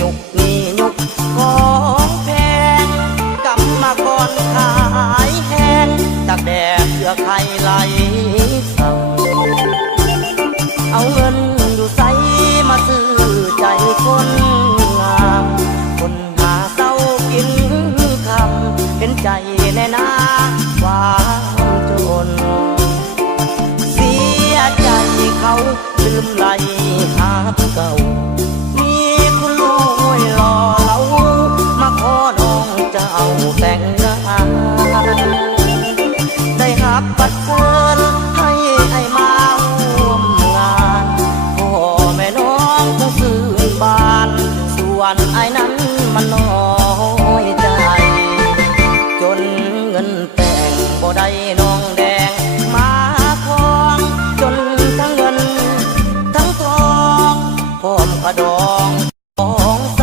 ยุคนี้ยุคของแพงกำมาก่อนขายแห้งตากแดดเพื่อใครไหลสั่งเอาเงินอยู่ใสมาซื้อใจคนงามคนหาเศร้ากินคำเห็นใจแน่นาความจนเสียใจเขาลืมไหลหาเก่ามีคุณลูกห้วยรอเรามาขอน้องเจ้าแต่งงานได้หับบัตรเชิญให้ไอ้มาร่วมงานพ่อแม่น้องคงซื่นบานส่วนไอ้นั้นมันน้อยใจจนเงินแต่งบ่ได้น้องแดงมาคล้องจนทั้งเงินทั้งทองพร้อมกระดองของใส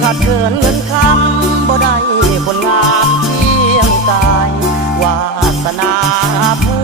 ขาดเกินเงินคำบ่ได้คนงามเพียงกายวาสนาผู้